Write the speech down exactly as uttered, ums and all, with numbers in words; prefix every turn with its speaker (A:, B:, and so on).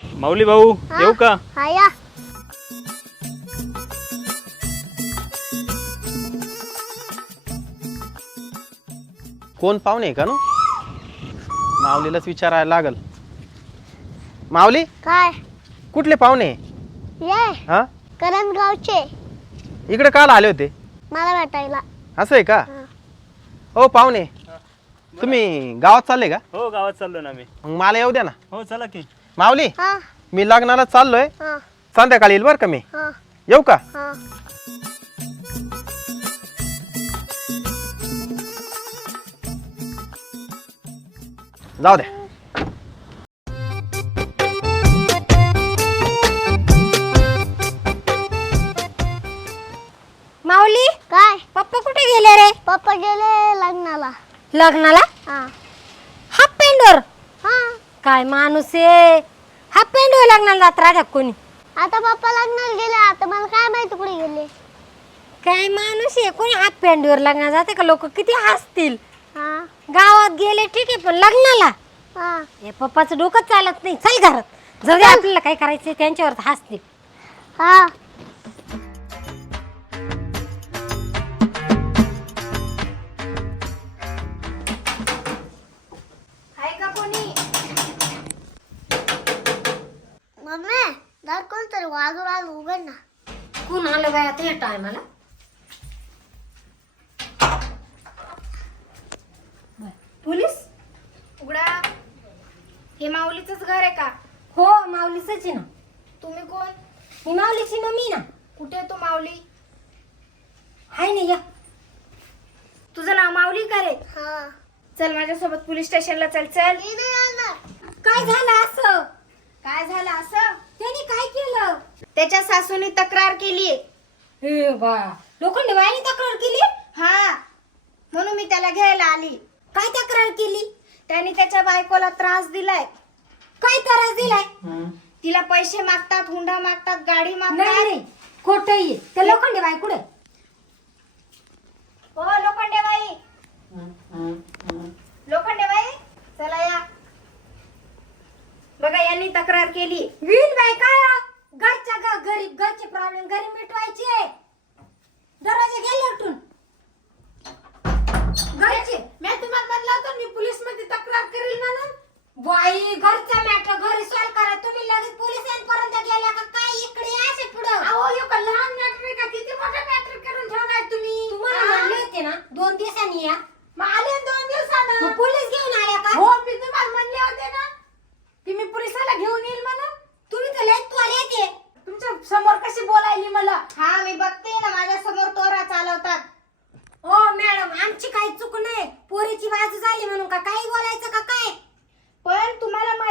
A: माऊली भाऊ येऊ का?
B: हा या.
C: कोण पाहुणे का नो? माऊलीलाच विचारायला लागल. माऊली
B: काय
C: कुठले पाहुणे?
B: ये
C: हा
B: करंजगावचे
C: इकडे काल आले होते?
B: मला भेटायला.
C: असं आहे का? हो पाहुणे तुम्ही गावात चालले का?
A: हो गावात चाललो ना मी.
C: मग मला येऊ द्या ना.
A: हो चला की.
C: माऊली
B: हा
C: मी लग्नाला चाललोय,
B: हा
C: संध्याकाळी येईल बरं का मी.
B: हा
C: येऊ का?
B: हा.
C: जाऊ द्या.
D: माऊली
B: काय
D: पप्पा कुठे गेले रे?
B: पप्पा गेले लग्नाला.
D: लग्नाला?
B: हा
D: हाफ पॅन्टवर?
B: हा.
D: काय माणूस आहे, हाफ पॅन्टवर लग्नाला जात राहतात कोणी?
B: आता पप्पा लग्नाला गेले, आता मला काय माहिती कुठे गेले.
D: काय माणूस आहे, कोणी हाफ पॅन्टवर लग्नाला जाते का? लोक किती हसतील.
B: हा
D: गावात गेले ठीक आहे, पण लग्नाला
B: हा
D: हे पप्पाचं डोकं चालत नाही. चल घरात जाऊ दे, आपल्याला काय करायचं त्यांच्यावर हसतील.
B: हा. मम्मी दार कोणतरी वाजू राहिलं, उघड ना.
D: कोण आलं बाय आता या टायमाला? पोलीस?
E: उघडा. हे माऊलीचंच घर आहे का?
D: हो माऊलीच आहे ना.
E: तुम्ही कोण?
D: मी माऊलीची मम्मी ना.
E: कुठे तो माऊली?
D: हाय ना या.
E: तुझं नाव माऊली का रे?
B: हा.
E: चल माझ्यासोबत पोलीस स्टेशनला. चल चल.
B: मी नाही आणणार.
D: काय झालं असं?
E: काय झालं असं?
D: त्यांनी काय केलं?
E: त्याच्या सासूने तक्रार केली.
D: हे बा, लोखंडे बाईने तक्रार केली?
E: हा, म्हणून मी त्याला घ्यायला आली.
D: काय तक्रार केली?
E: त्याने त्याच्या बायकोला त्रास दिलाय.
D: काय त्रास दिलाय?
E: तिला पैसे मागतात, हुंडा मागतात, गाडी
D: नाही
E: मागतात.
D: नाही, खोटं आहे. त्या लोखंडे बाई कुठे?
E: हो लोखंडे बाई, लोखंडे बाई चला या. बघा यांनी तक्रार केली.
D: वीण बाई काय हो? घरच्या घ- गरीब घरचे प्रॉब्लेम घरी मिटवायचे. दरवाजे गेले उठून घरचे.
E: मी तुम्हाला म्हणलं होतं मी पोलीस मध्ये तक्रार करेल म्हणून.
D: बाई घरचा मॅटर घरी सॉल्व करा. तुम्ही लगेच पोलिसांपर्यंत गेल्या का काय? इकडे या असे पुढं.
E: अहो यो का लहान मॅटर आहे का? किती मोठा मॅटर करून ठेवलाय तुम्ही.
D: तुम्हाला म्हणले होते ना दोन दिवसांनी या.
E: मग आले दोन दिवसानं.
D: मग पोलीस घेऊन आल्या का?
E: हो मी तुम्हाला म्हणले होते ना की मी पोलिसाला घेऊन येईल म्हणून.
D: तुम्ही तर लय त्वरे येते.
E: तुमच्या समोर कशी बोलायली मला? हा मी बघते ना, माझ्या समोर तोरा चालवतात.
D: ओ मॅडम आमची काही चूक नाही. पोरीची बाजू झाली म्हणून का काही बोलायचं का काय?
E: पण तुम्हाला